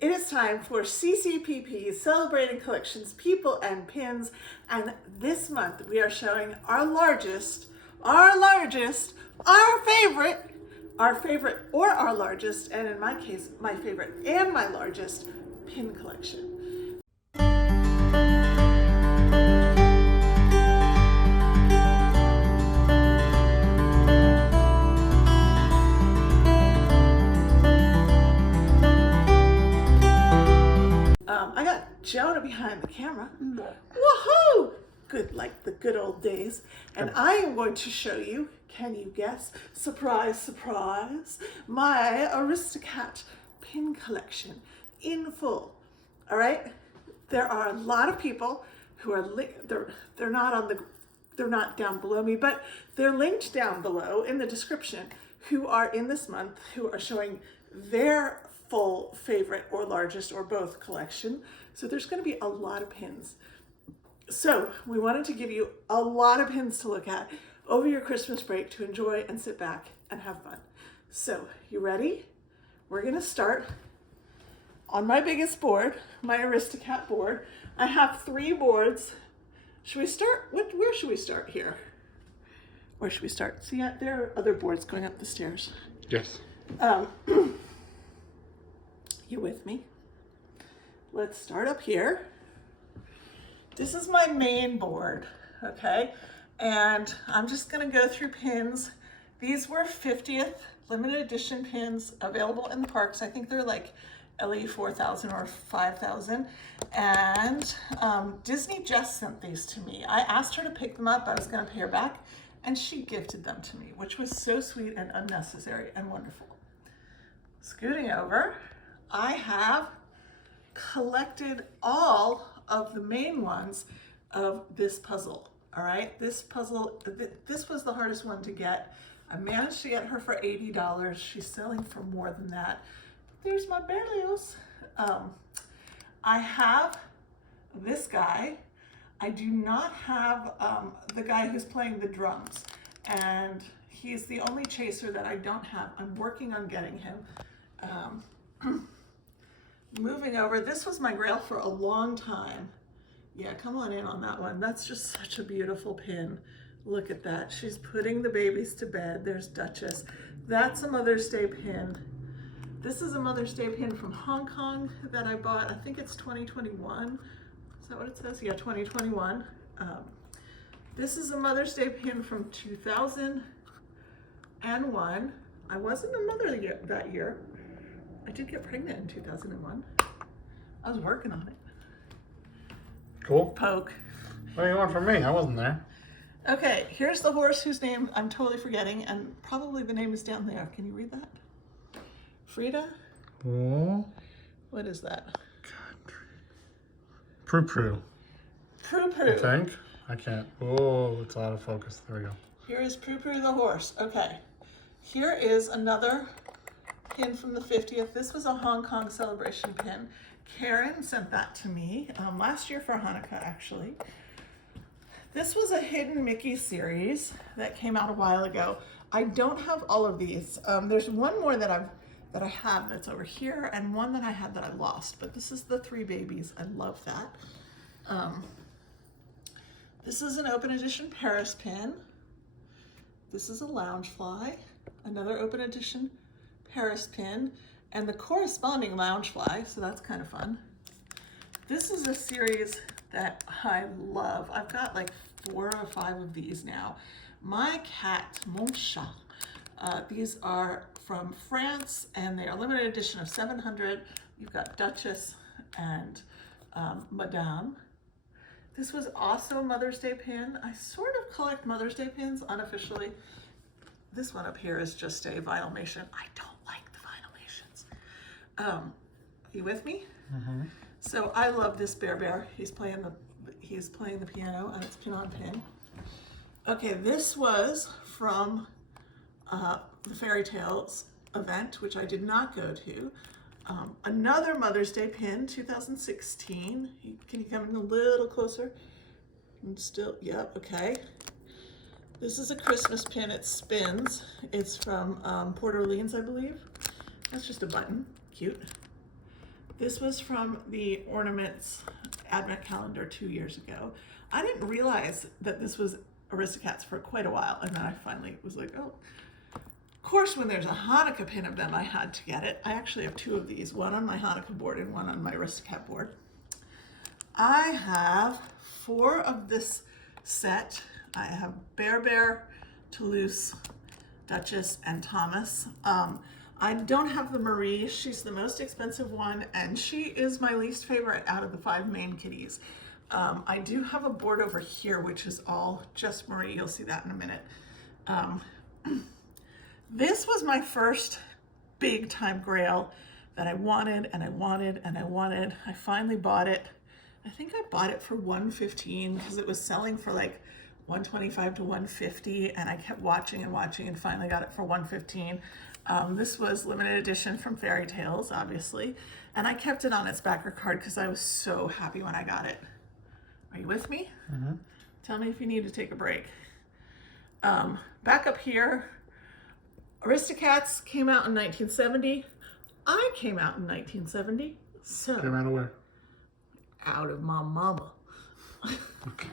It is time for CCPP, Celebrating Collections, People and Pins. And this month we are showing our favorite or our largest, and in my case, my favorite and my largest pin collection. I got Jonah behind the camera. Woohoo! Good, like the good old days. And I am going to show you, can you guess? Surprise, surprise, my Aristocat pin collection in full. All right? There are a lot of people who are they're not down below me, but they're linked down below in the description, who are in this month, who are showing their full favorite or largest or both collection. So there's going to be a lot of pins. So we wanted to give you a lot of pins to look at over your Christmas break to enjoy and sit back and have fun. So you ready? We're going to start on my biggest board, my Aristocat board. I have 3 boards. Should we start? Where should we start here? Where should we start? See, there are other boards going up the stairs. Yes. You with me? Let's start up here. This is my main board, okay? And I'm just gonna go through pins. These were 50th limited edition pins available in the parks. I think they're like LE 4,000 or 5,000. And Disney just sent these to me. I asked her to pick them up. I was gonna pay her back, and she gifted them to me, which was so sweet and unnecessary and wonderful. Scooting over, I have collected all of the main ones of this puzzle, all right? This puzzle, this was the hardest one to get. I managed to get her for $80. She's selling for more than that. There's my Berlioz. I have this guy. I do not have the guy who's playing the drums, and he's the only chaser that I don't have. I'm working on getting him. Moving over, this was my grail for a long time. Yeah, come on in on that one. That's just such a beautiful pin. Look at that. She's putting the babies to bed. There's Duchess. That's a Mother's Day pin. This is a Mother's Day pin from Hong Kong that I bought. I think it's 2021. Is that what it says? Yeah, 2021. This is a Mother's Day pin from 2001. I wasn't a mother that year. I did get pregnant in 2001. I was working on it. Cool. Poke. What do you want from me? I wasn't there. Okay, here's the horse whose name I'm totally forgetting, and probably the name is down there. Can you read that? Frida? Oh. What is that? Prue Prue. Prue Prue. I think. I can't. Oh, it's out of focus. There we go. Here is Prue Prue the horse. Okay. Here is another pin from the 50th. This was a Hong Kong celebration pin. Karen sent that to me last year for Hanukkah, actually. This was a hidden Mickey series that came out a while ago. I don't have all of these. There's one more that I have that's over here, and one that I had that I lost, but this is the 3 babies. I love that. This is an open edition Paris pin. This is a Loungefly, another open edition Paris pin, and the corresponding Loungefly, so that's kind of fun. This is a series that I love. I've got like 4 or 5 of these now. My cat, mon chat. These are from France, and they are limited edition of 700. You've got Duchess and Madame. This was also a Mother's Day pin. I sort of collect Mother's Day pins unofficially. This one up here is just a Vinylmation. I don't like the Vinylmations. Are you with me? Mm-hmm. So I love this Bear. He's playing the piano, and it's pin on pin. Okay, this was from the Fairy Tales event, which I did not go to. Another Mother's Day pin, 2016. Can you come in a little closer? And still, yep, okay. This is a Christmas pin. It spins. It's from Port Orleans, I believe. That's just a button. Cute. This was from the Ornaments Advent Calendar 2 years ago. I didn't realize that this was Aristocats for quite a while, and then I finally was like, oh. Of course, when there's a Hanukkah pin of them, I had to get it. I actually have 2 of these, one on my Hanukkah board and one on my Aristocat board. I have 4 of this set. I have Bear, Toulouse, Duchess, and Thomas. I don't have the Marie. She's the most expensive one, and she is my least favorite out of the 5 main kitties. I do have a board over here, which is all just Marie. You'll see that in a minute. This was my first big time grail that I wanted and I wanted and I wanted. I finally bought it. I think I bought it for $115 because it was selling for like $125 to $150, and I kept watching and watching and finally got it for $115. This was limited edition from Fairy Tales, obviously, and I kept it on its backer card because I was so happy when I got it. Are you with me? Mm-hmm. Tell me if you need to take a break. Back up here, Aristocats came out in 1970. I came out in 1970. So Came out of where? Out of my mama. Okay.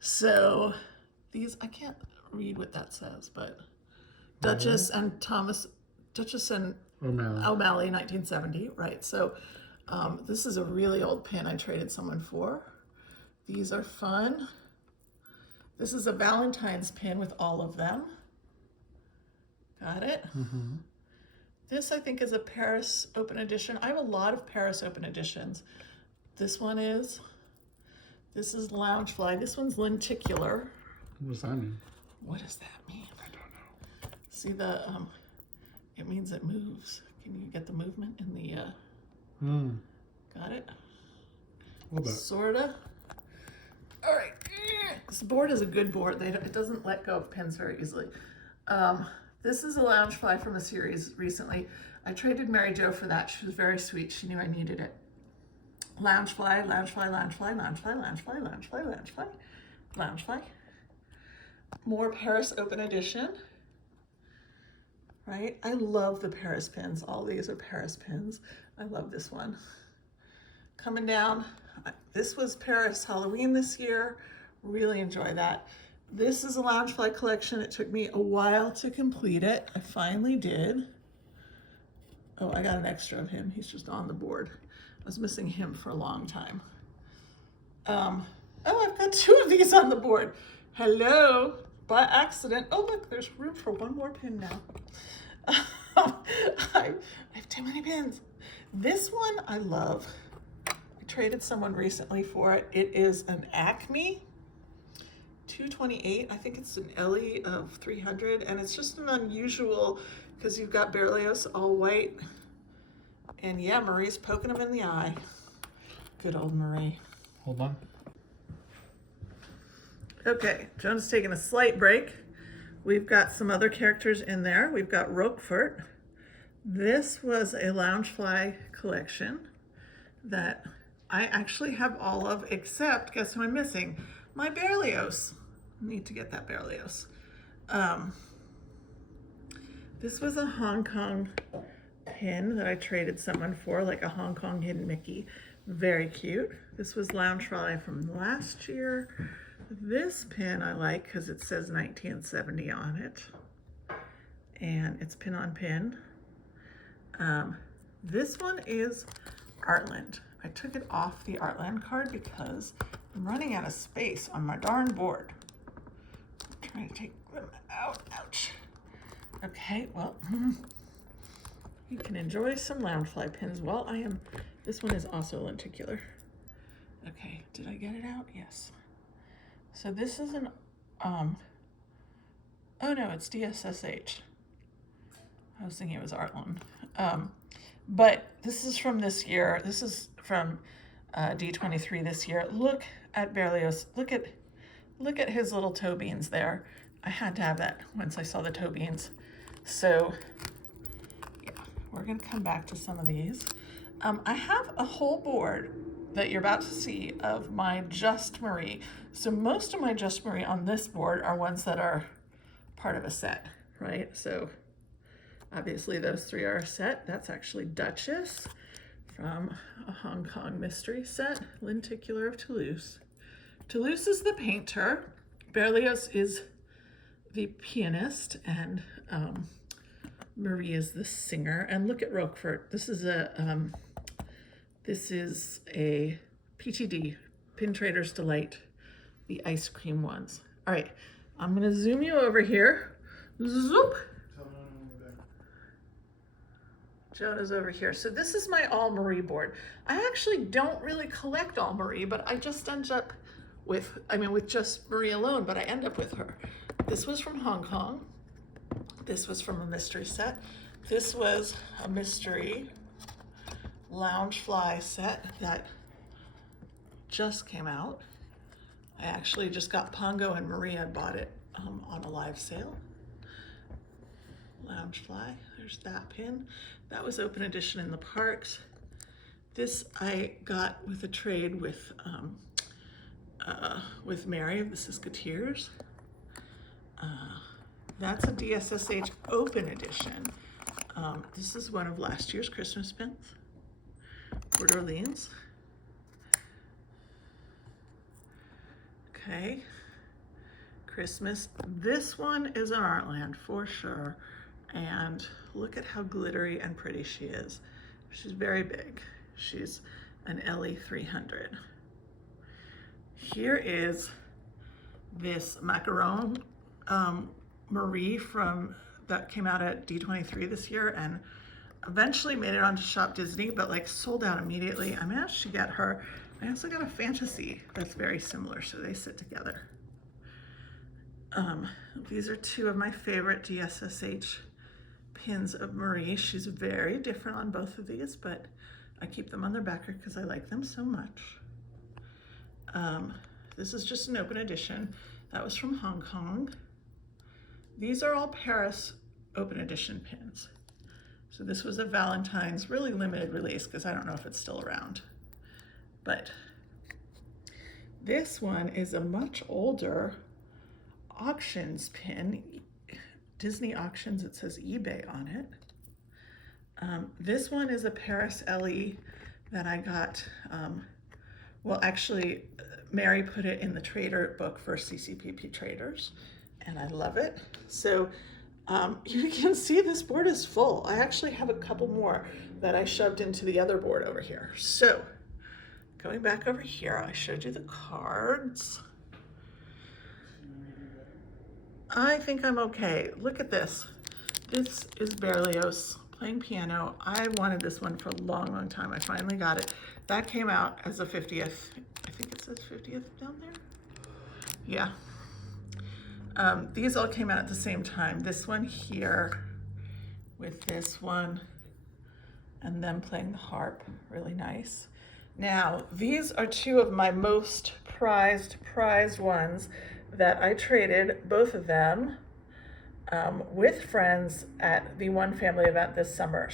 So these, I can't read what that says, but Duchess and O'Malley, 1970, right? So this is a really old pin I traded someone for. These are fun. This is a Valentine's pin with all of them. Got it? Mm-hmm. This, I think, is a Paris Open Edition. I have a lot of Paris Open Editions. This one is. This is Loungefly. This one's lenticular. What does that mean? What does that mean? I don't know. See the, it means it moves. Can you get the movement in the, got it? A little bit. Sorta. All right. This board is a good board. It doesn't let go of pins very easily. This is a Loungefly from a series recently. I traded Mary Jo for that. She was very sweet. She knew I needed it. Loungefly, Loungefly, Loungefly, Loungefly, Loungefly, Loungefly, Loungefly, Loungefly. More Paris Open Edition. Right? I love the Paris pins. All these are Paris pins. I love this one. Coming down. This was Paris Halloween this year. Really enjoy that. This is a Loungefly collection. It took me a while to complete it. I finally did. Oh, I got an extra of him. He's just on the board. I was missing him for a long time. Oh, I've got 2 of these on the board. Hello, by accident. Oh, look, there's room for one more pin now. I have too many pins. This one I love. I traded someone recently for it. It is an Acme 228. I think it's an Ellie of 300, and it's just an unusual because you've got Berlioz all white. And yeah, Marie's poking him in the eye. Good old Marie. Hold on. Okay, Joan's taking a slight break. We've got some other characters in there. We've got Roquefort. This was a Loungefly collection that I actually have all of, except, guess who I'm missing? My Berlioz. Need to get that Berlioz. This was a Hong Kong pin that I traded someone for, like a Hong Kong hidden Mickey. Very cute. This was Loungefly from last year. This pin I like because it says 1970 on it. And it's pin on pin. This one is Artland. I took it off the Artland card because I'm running out of space on my darn board. I'm trying to take them out. Ouch. Okay, well, you can enjoy some Loungefly pins while I am. This one is also lenticular. Okay, did I get it out? Yes. So this is an, oh no, it's DSSH. I was thinking it was Artland. But this is from this year. This is from D23 this year. Look at Berlioz. Look at his little toe beans there. I had to have that once I saw the toe beans. So yeah, we're gonna come back to some of these. I have a whole board that you're about to see of my Just Marie. So most of my Just Marie on this board are ones that are part of a set, right? So Obviously those three are a set. That's actually Duchess from a Hong Kong mystery set, Lenticular of Toulouse. Toulouse is the painter, Berlioz is the pianist, and Marie is the singer. And look at Roquefort. This is a PTD, Pin Trader's Delight, the ice cream ones. All right, I'm gonna zoom you over here. Zoop. Joan is over here. So this is my All Marie board. I actually don't really collect All Marie, but I just end up with just Marie alone, but I end up with her. This was from Hong Kong. This was from a mystery set. This was a mystery lounge fly set that just came out. I actually just got Pongo and Maria bought it on a live sale. Lounge fly, there's that pin. That was open edition in the parks. This I got with a trade with Mary of the Siskateers. That's a DSSH open edition. This is one of last year's Christmas pins. Port Orleans. Okay, Christmas. This one is an Artland for sure. And look at how glittery and pretty she is. She's very big. She's an LE 300. Here is this macaron Marie that came out at D23 this year and eventually made it onto Shop Disney, but like sold out immediately. I managed to get her. I also got a fantasy that's very similar, so they sit together. These are two of my favorite DSSH pins of Marie. She's very different on both of these, but I keep them on their backer because I like them so much. This is just an open edition. That was from Hong Kong. These are all Paris open edition pins. So this was a Valentine's really limited release because I don't know if it's still around. But this one is a much older auctions pin. Disney auctions, it says eBay on it. This one is a Paris LE that I got, well actually Mary put it in the trader book for CCPP traders and I love it. So you can see this board is full. I actually have a couple more that I shoved into the other board over here. So going back over here, I showed you the cards. I think I'm okay. Look at this. This is Berlioz playing piano. I wanted this one for a long, long time. I finally got it. That came out as a 50th. I think it says 50th down there. Yeah. These all came out at the same time. This one here with this one and them playing the harp. Really nice. Now, these are two of my most prized ones that I traded, both of them, with friends at the One Family event this summer.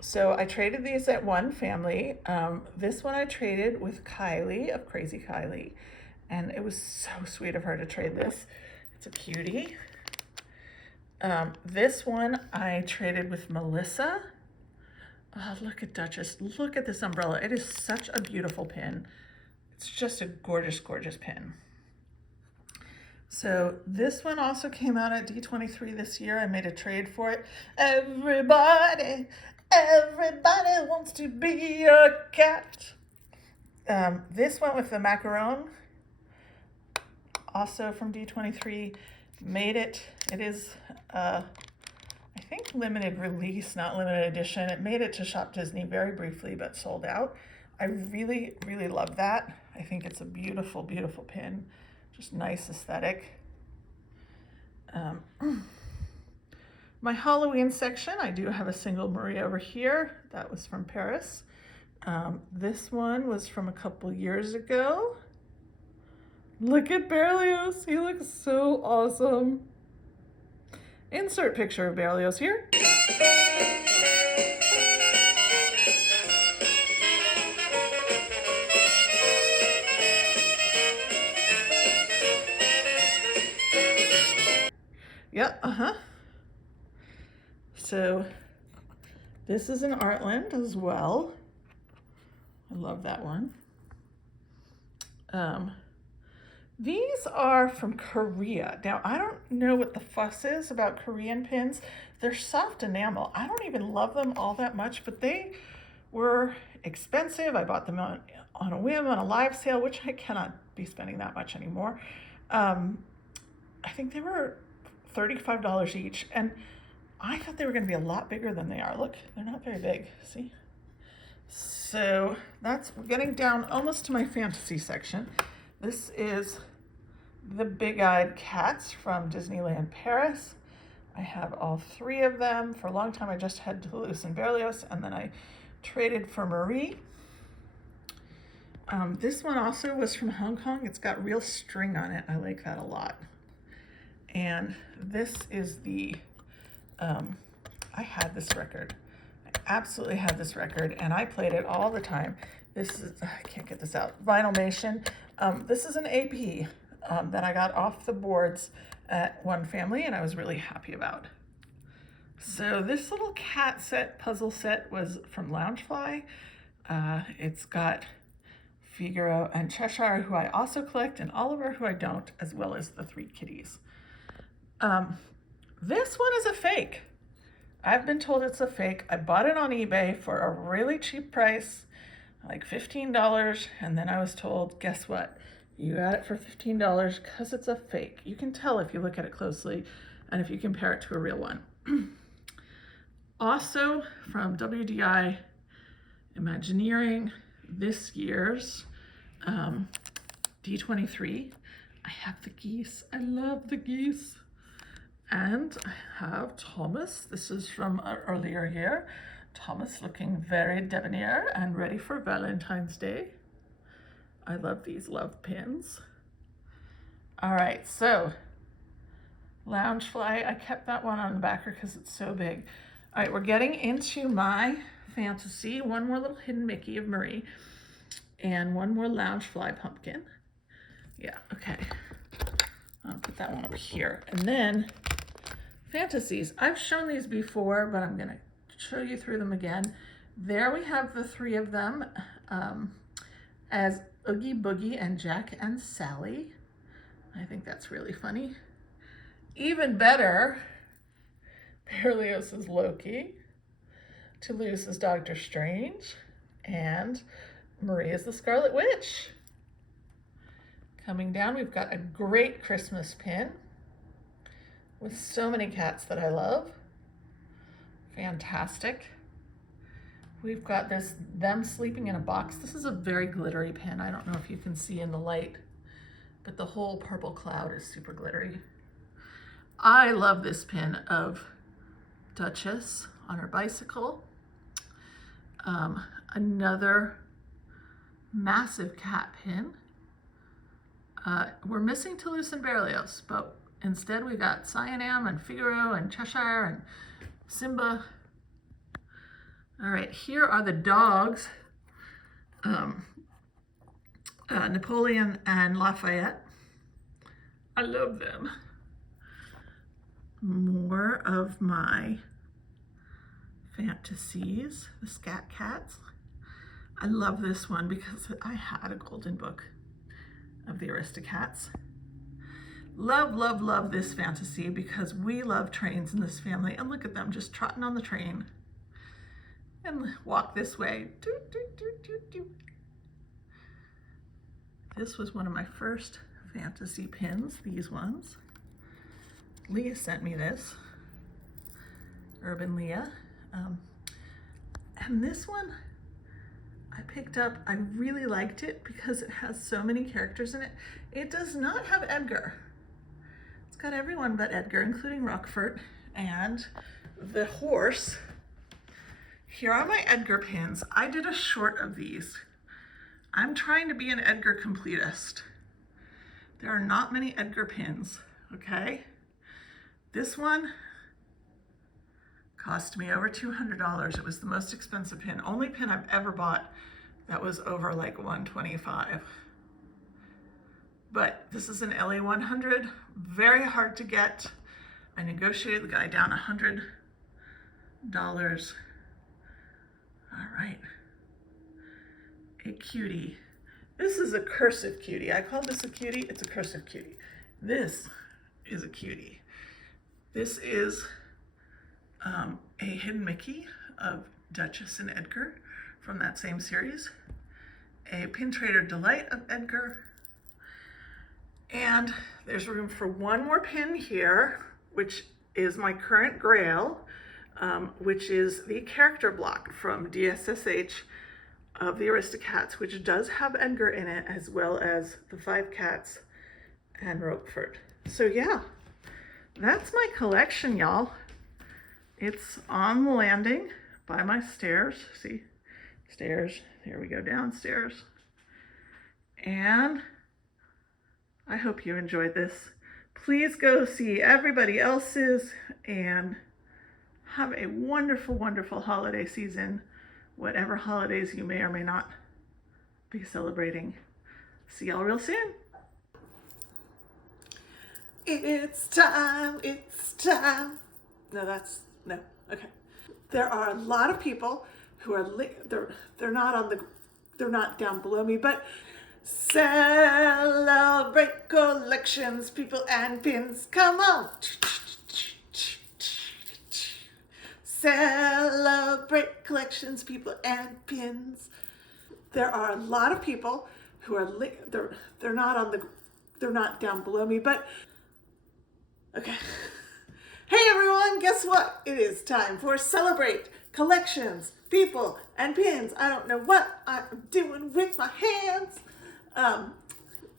So I traded these at One Family. This one I traded with Kylie of Crazy Kylie, and it was so sweet of her to trade this. It's a cutie. This one I traded with Melissa. Oh, look at Duchess. Look at this umbrella. It is such a beautiful pin. It's just a gorgeous, gorgeous pin. So this one also came out at D23 this year. I made a trade for it. Everybody wants to be a cat. This went with the macaron, also from D23. Made it. It is, I think, limited release, not limited edition. It made it to Shop Disney very briefly, but sold out. I really, really love that. I think it's a beautiful, beautiful pin. Just nice aesthetic. My Halloween section, I do have a single Marie over here. That was from Paris. This one was from a couple years ago. Look at Berlioz. He looks so awesome. Insert picture of Berlioz here. Yep, So this is an Artland as well. I love that one. These are from Korea. Now, I don't know what the fuss is about Korean pins. They're soft enamel. I don't even love them all that much, but they were expensive. I bought them on a whim on a live sale, which I cannot be spending that much anymore. I think they were $35 each, and I thought they were going to be a lot bigger than they are. Look, they're not very big, see? So we're getting down almost to my fantasy section. This is the Big-Eyed Cats from Disneyland Paris. I have all three of them. For a long time, I just had Toulouse and Berlioz, and then I traded for Marie. This one also was from Hong Kong. It's got real string on it. I like that a lot. And this is the, I had this record. I absolutely had this record, and I played it all the time. This is, I can't get this out, Vinylmation. This is an AP that I got off the boards at One Family, and I was really happy about. So this little cat set, puzzle set, was from Loungefly. It's got Figaro and Cheshire, who I also collect, and Oliver, who I don't, as well as the three kitties. This one is a fake. I've been told it's a fake. I bought it on eBay for a really cheap price, like $15, and then I was told, guess what? You got it for $15 because it's a fake. You can tell if you look at it closely and if you compare it to a real one. Also from WDI Imagineering, this year's D23. I have the geese. I love the geese. And I have Thomas. This is from an earlier year. Thomas looking very debonair and ready for Valentine's Day. I love these love pins. All right, so Loungefly, I kept that one on the backer because it's so big. All right, we're getting into my fantasy. One more little hidden Mickey of Marie and one more Loungefly pumpkin. Yeah, okay. I'll put that one over here. And then fantasies. I've shown these before, but I'm gonna show you through them again. There we have the three of them as Oogie Boogie and Jack and Sally. I think that's really funny. Even better, Berlioz is Loki, Toulouse is Doctor Strange, and Marie is the Scarlet Witch. Coming down, we've got a great Christmas pin with so many cats that I love. Fantastic. We've got this, them sleeping in a box. This is a very glittery pin. I don't know if you can see in the light, but the whole purple cloud is super glittery. I love this pin of Duchess on her bicycle. Another massive cat pin. We're missing Toulouse and Berlioz, but instead we got Cyanam and Figaro and Cheshire and Simba. All right, here are the dogs, Napoleon and Lafayette. I love them. More of my fantasies, the Scat Cats. I love this one because I had a golden book of the Aristocats. Love, love, love this fantasy because we love trains in this family. And look at them just trotting on the train. And walk this way. Doot, doot, doot, doot, doot. This was one of my first fantasy pins, these ones. Leah sent me this, Urban Leah. And this one I picked up, I really liked it because it has so many characters in it. It does not have Edgar. It's got everyone but Edgar, including Rockfort and the horse. Here are my Edgar pins. I did a short of these. I'm trying to be an Edgar completist. There are not many Edgar pins, okay? This one cost me over $200. It was the most expensive pin. Only pin I've ever bought that was over like $125. But this is an LA 100, very hard to get. I negotiated the guy down $100 All right. A cutie. This is a cursive cutie. I call this a cutie. It's a cursive cutie. This is a cutie. This is a hidden Mickey of Duchess and Edgar from that same series. A Pin Trader Delight of Edgar. And there's room for one more pin here, which is my current grail, which is the character block from DSSH of the Aristocats, which does have Edgar in it, as well as the 5 cats and Roquefort. So yeah, that's my collection, y'all. It's on the landing by my stairs. See, stairs, there we go, downstairs. And I hope you enjoyed this. Please go see everybody else's and have a wonderful, wonderful holiday season, whatever holidays you may or may not be celebrating. See y'all real soon. It's time, it's time. No, okay. There are a lot of people who are, they're not down below me, but celebrate collections, people and pins, come on. Celebrate collections, people and pins. There are a lot of people who are, they're not down below me, but okay. Hey everyone, guess what? It is time for Celebrate Collections, People, and Pins. I don't know what I'm doing with my hands.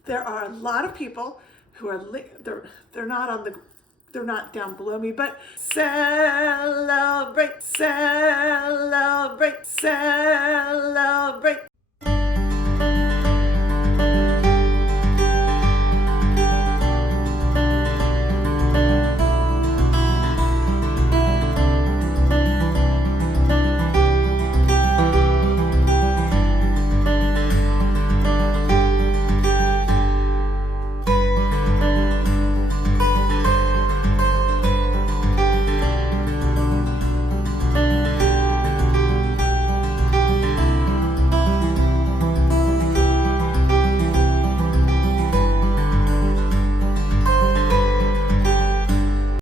There are a lot of people who are, they're not down below me, but celebrate, celebrate, celebrate.